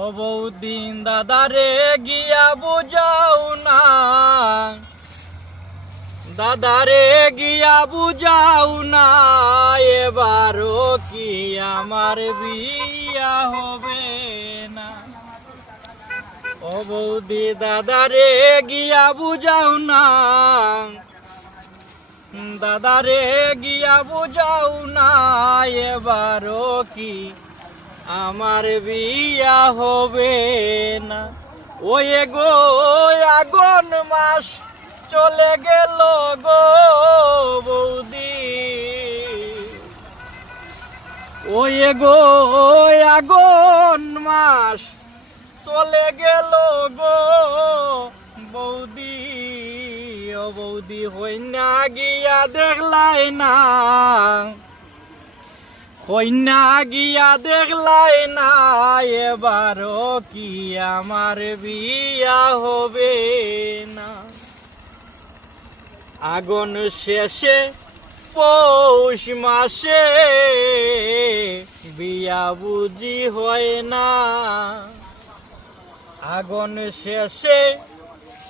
ও বৌদিন দাদারে গিয়া বুঝাও না, দাদারে গিয়া বুঝাও না, এবারও কি আমার বিয়া হবে না। ও বৌদি দাদারে গিয়া বুঝাও না, দাদারে গিয়া বুঝাও না, এবারও কি আমার বিয়া হবে না। ওই গো আগুন মাস চলে গেল গো বৌদি, ওই গো আগুন মাস চলে গেল গো বৌদি। ও বৌদি হইনা গিয়া দেখলাই না, কইনা গিয়া দেখলাই না, এবারও কি আমার বিয়া হবে না। আগুন শেষে পৌষ মাসে বিয়া বুঝি হয় না, আগুন শেষে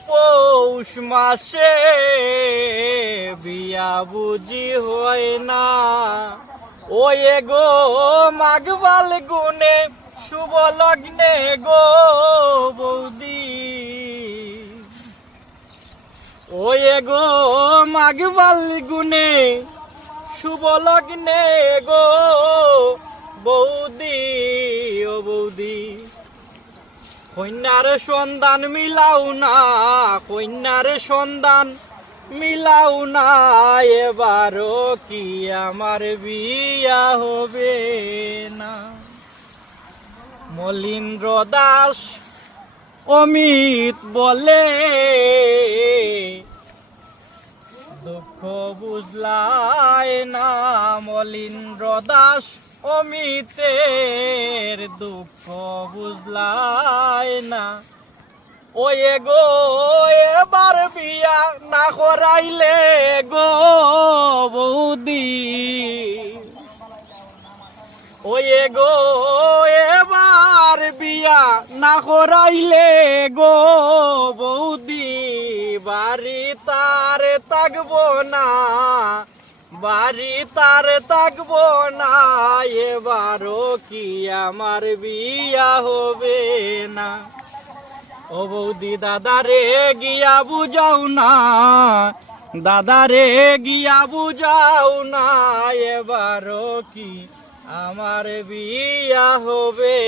পৌষ মাসে বিয়া বুঝি হয় না। ওই গো মাঘবাল গুনে শুভ লগ্নে গো বৌদি, ওই গো মাঘবাল গুনে শুভ লগ্নে গো বৌদি। ও বৌদি কন্যার সন্ধান মিলাও না, কন্যার সন্ধান মিলাও না, এবারও কি আমার বিয়া হবে না। মলিন্দ্র দাস অমিত বলে দুঃখ বুঝলাই না, মলিন্দ্র দাস অমিতের দুঃখ বুঝলাই না। ওই গো এবার বিয়া না করাইলে গো বৌদি, ওই গো এবার বিয়া না করাইলে গো বৌদি, বাড়ি তার থাকবো না, বাড়ি তার থাকবো না, এবারও কি আমার বিয়া হবে না। ও বৌদি দাদারে গিয়া বুঝাও না, দাদারে গিয়া বুঝাও না, এবারও কি আমার বিয়া হবে।